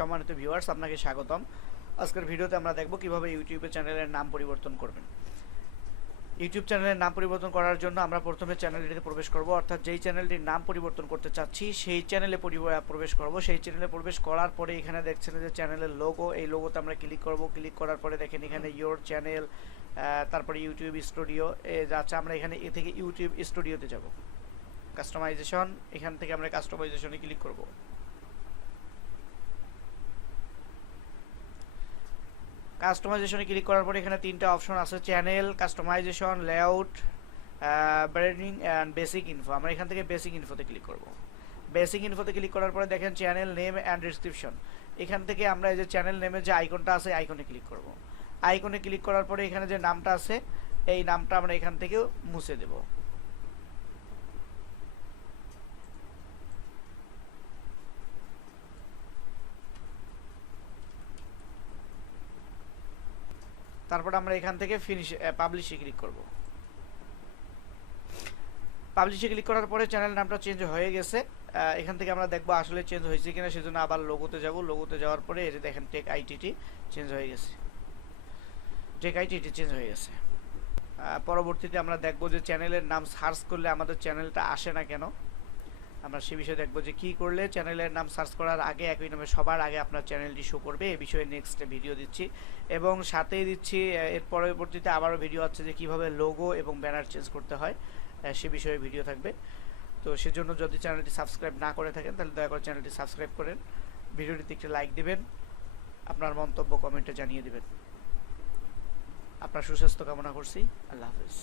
সম্মানিত ভিউয়ার্স, আপনাকে স্বাগতম। আজকের ভিডিওতে আমরা দেখব কিভাবে ইউটিউবে চ্যানেলের নাম পরিবর্তন করবেন। ইউটিউব চ্যানেলের নাম পরিবর্তন করার জন্য আমরা প্রথমে চ্যানেলটিতে প্রবেশ করব, অর্থাৎ যেই চ্যানেলটির নাম পরিবর্তন করতে চাচ্ছি সেই চ্যানেলে প্রবেশ করব। সেই চ্যানেলে প্রবেশ করার পরে এখানে দেখছেন যে চ্যানেলের লোগো, এই লোগোতে আমরা ক্লিক করব। ক্লিক করার পরে দেখেন এখানে ইয়োর চ্যানেল, তারপরে ইউটিউব স্টুডিও যাচ্ছে। আমরা এখানে এ থেকে ইউটিউব স্টুডিওতে যাব। কাস্টমাইজেশন, এখান থেকে আমরা কাস্টমাইজেশনে ক্লিক করব। কাস্টমাইজেশনে ক্লিক করার পরে এখানে তিনটা অপশন আছে, channel, customisation, layout, branding and basic info. আমরা এখান থেকে বেসিক ইনফোতে ক্লিক করব। বেসিক ইনফোতে ক্লিক করার পরে দেখেন চ্যানেল নেম অ্যান্ড ডিসক্রিপশন। এখান থেকে আমরা এই যে চ্যানেল নেমের যে আইকনটা আছে আইকনে ক্লিক করব। আইকনে ক্লিক করার পরে এখানে যে নামটা আছে এই নামটা আমরা এখান থেকে মুছে দেব। তারপর আমরা এখান থেকে পাবলিশে ক্লিক করব। পাবলিশে ক্লিক করার পরে চ্যানেল নামটা চেঞ্জ হয়ে গেছে। এখান থেকে আমরা দেখব আসলে চেঞ্জ হয়েছে কিনা, সেজন্য আবার লোগোতে যাব। লোগোতে যাওয়ার পরে এই যে দেখেন টেক আইটিটি চেঞ্জ হয়ে গেছে। টেক আইটিটি চেঞ্জ হয়ে গেছে। পরবর্তীতে আমরা দেখব যে চ্যানেলের নাম সার্চ করলে আমাদের চ্যানেলটা আসে না কেন। আমরা সে বিষয়ে দেখব যে কী করলে চ্যানেলের নাম সার্চ করার আগে একই নামে সবার আগে আপনার চ্যানেলটি শো করবে। এই বিষয়ে নেক্সট ভিডিও দিচ্ছি এবং সাথেই দিচ্ছি এর পরবর্তীতে আবারও ভিডিও আছে যে কীভাবে লোগো এবং ব্যানার চেঞ্জ করতে হয়, সে বিষয়ে ভিডিও থাকবে। তো সেজন্য যদি চ্যানেলটি সাবস্ক্রাইব না করে থাকেন তাহলে দয়া করে চ্যানেলটি সাবস্ক্রাইব করেন, ভিডিওটিতে একটি লাইক দিবেন, আপনার মন্তব্য কমেন্টে জানিয়ে দিবেন। আপনার সুস্বাস্থ্য কামনা করছি। আল্লাহ হাফেজ।